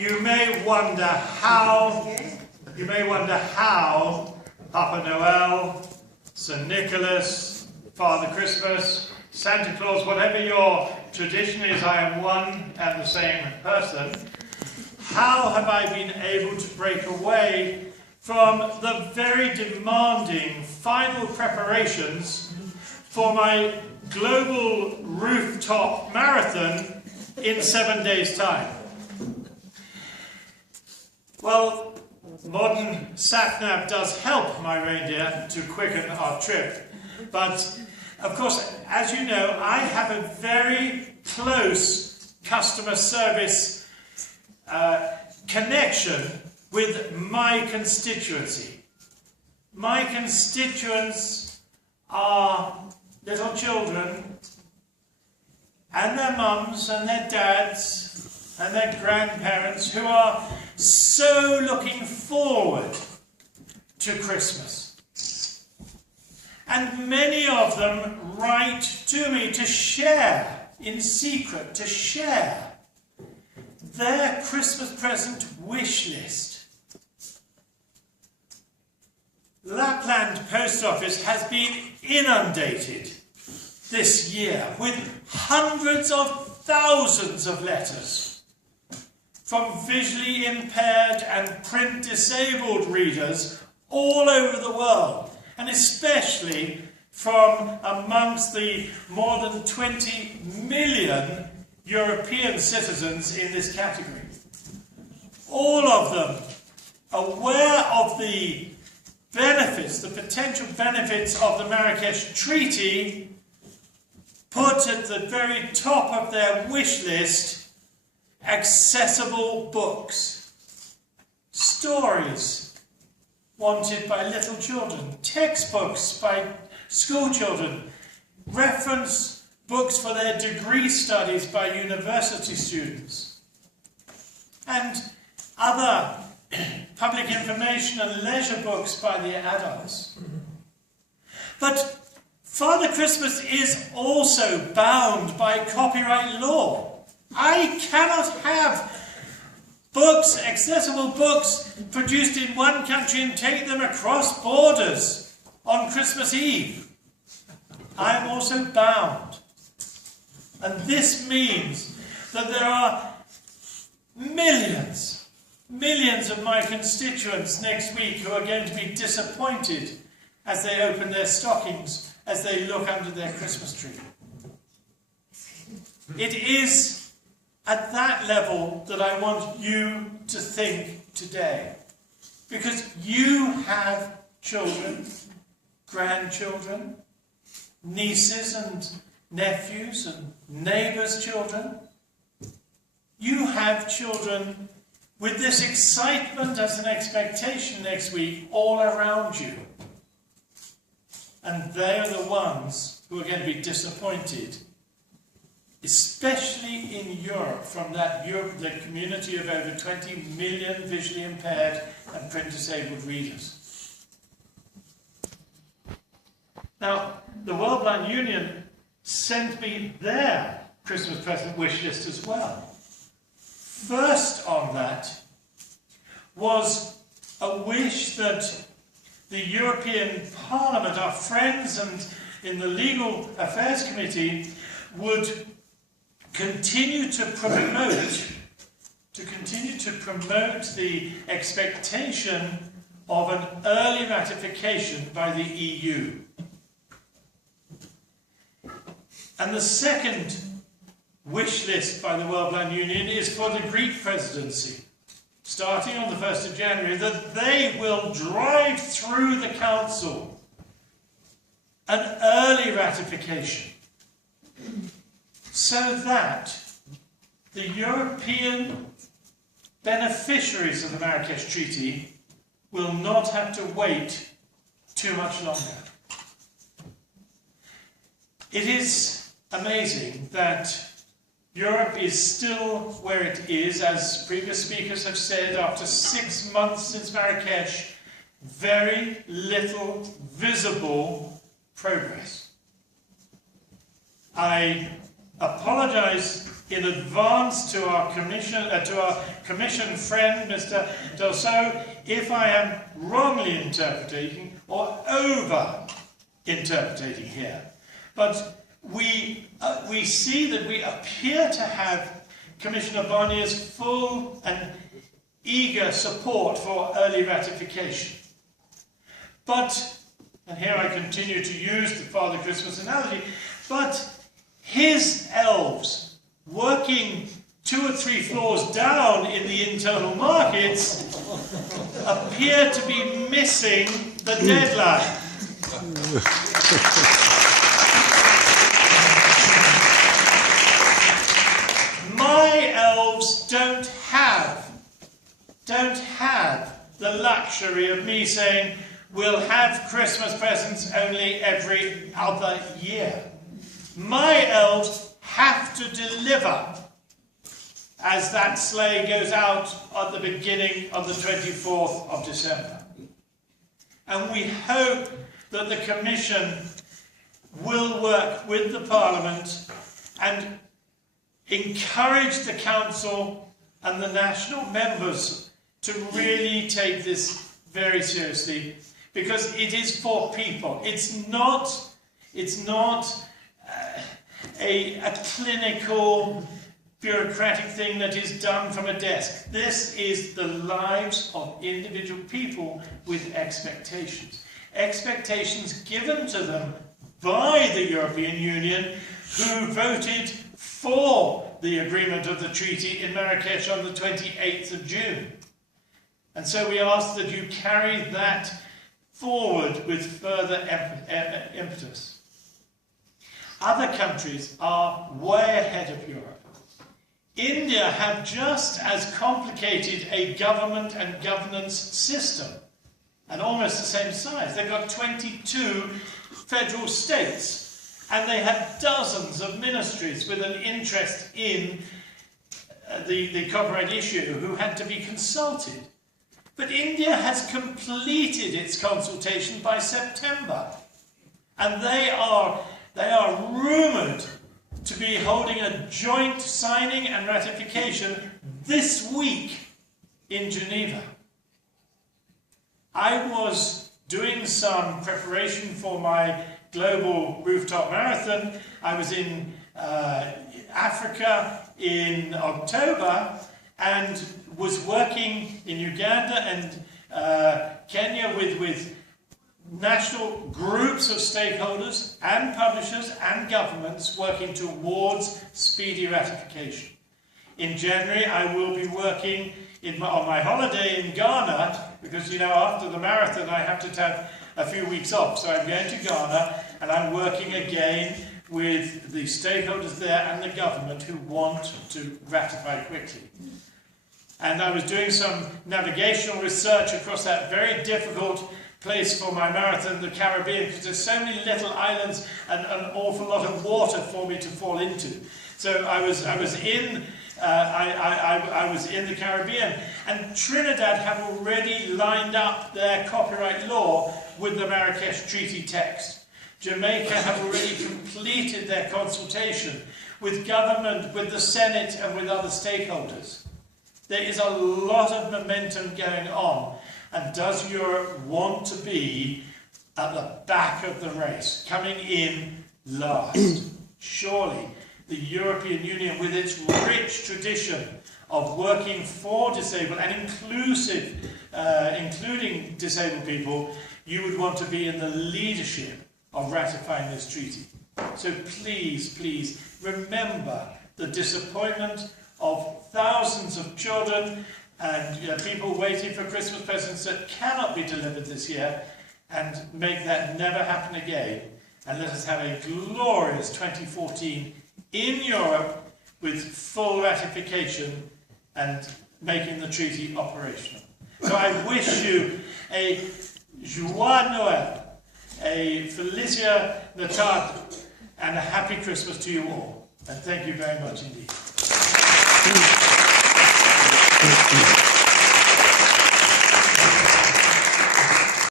You may wonder how Papa Noel, St. Nicholas, Father Christmas, Santa Claus, whatever your tradition is, I am one and the same person. How have I been able to break away from the very demanding final preparations for my global rooftop marathon in 7 days' time? Well, modern sat-nav does help my reindeer to quicken our trip, but of course, as you know, I have a very close customer service connection with my constituency. My constituents are little children and their mums and their dads and their grandparents who are so looking forward to Christmas. And many of them write to me to share, in secret, to share their Christmas present wish list. Lapland Post Office has been inundated this year with hundreds of thousands of letters from visually impaired and print disabled readers all over the world, and especially from amongst the more than 20 million European citizens in this category. All of them aware of the benefits, the potential benefits of the Marrakesh Treaty, put at the very top of their wish list accessible books, stories wanted by little children, textbooks by school children, reference books for their degree studies by university students, and other public information and leisure books by the adults. But Father Christmas is also bound by copyright law. I cannot have books, accessible books, produced in one country and take them across borders on Christmas Eve. I am also bound. And this means that there are millions of my constituents next week who are going to be disappointed as they open their stockings, as they look under their Christmas tree. It is at that level that I want you to think today. Because you have children, grandchildren, nieces and nephews and neighbours' children. You have children with this excitement as an expectation next week all around you. And they are the ones who are going to be disappointed, especially in Europe, from the community of over 20 million visually impaired and print disabled readers. Now, the World Blind Union sent me their Christmas present wish list as well. First on that was a wish that the European Parliament, our friends and in the Legal Affairs Committee, would continue to promote the expectation of an early ratification by the EU. And the second wish list by the World Blind Union is for the Greek presidency, starting on the 1st of January, that they will drive through the Council an early ratification so that the European beneficiaries of the Marrakesh Treaty will not have to wait too much longer. It is amazing that Europe is still where it is, as previous speakers have said, after 6 months since Marrakesh, very little visible progress. I apologise in advance to our commission friend, Mr. Delso, if I am wrongly interpreting or over-interpreting here. But we see that we appear to have Commissioner Barnier's full and eager support for early ratification. But, and here I continue to use the Father Christmas analogy, but his elves working 2 or 3 floors down in the internal markets appear to be missing the deadline. My elves don't have the luxury of me saying, we'll have Christmas presents only every other year. My elves have to deliver as that sleigh goes out at the beginning of the 24th of December. And we hope that the Commission will work with the Parliament and encourage the Council and the national members to really take this very seriously, because it is for people. It's not a clinical, bureaucratic thing that is done from a desk. This is the lives of individual people with expectations. Expectations given to them by the European Union, who voted for the agreement of the treaty in Marrakesh on the 28th of June. And so we ask that you carry that forward with further impetus. Other countries are way ahead of Europe. India have just as complicated a government and governance system, and almost the same size. They've got 22 federal states, and they have dozens of ministries with an interest in the copyright issue who had to be consulted. But India has completed its consultation by September, and they are rumoured to be holding a joint signing and ratification this week in Geneva. I was doing some preparation for my global rooftop marathon. I was in Africa in October and was working in Uganda and Kenya with national groups of stakeholders and publishers and governments working towards speedy ratification. In January, I will be working on my holiday in Ghana, because, you know, after the marathon I have to have a few weeks off. So I'm going to Ghana, and I'm working again with the stakeholders there and the government who want to ratify quickly. And I was doing some navigational research across that very difficult place for my marathon, the Caribbean, because there's so many little islands and an awful lot of water for me to fall into. So I was in the Caribbean, and Trinidad have already lined up their copyright law with the Marrakesh Treaty text. Jamaica have already completed their consultation with government, with the Senate, and with other stakeholders. There is a lot of momentum going on. And does Europe want to be at the back of the race, coming in last? Surely the European Union, with its rich tradition of working for disabled and including disabled people, you would want to be in the leadership of ratifying this treaty. So please, please remember the disappointment of thousands of children and people waiting for Christmas presents that cannot be delivered this year, and make that never happen again. And let us have a glorious 2014 in Europe with full ratification and making the treaty operational. So I wish you a Joyeux Noël, a Felicia Natal, and a happy Christmas to you all. And thank you very much indeed.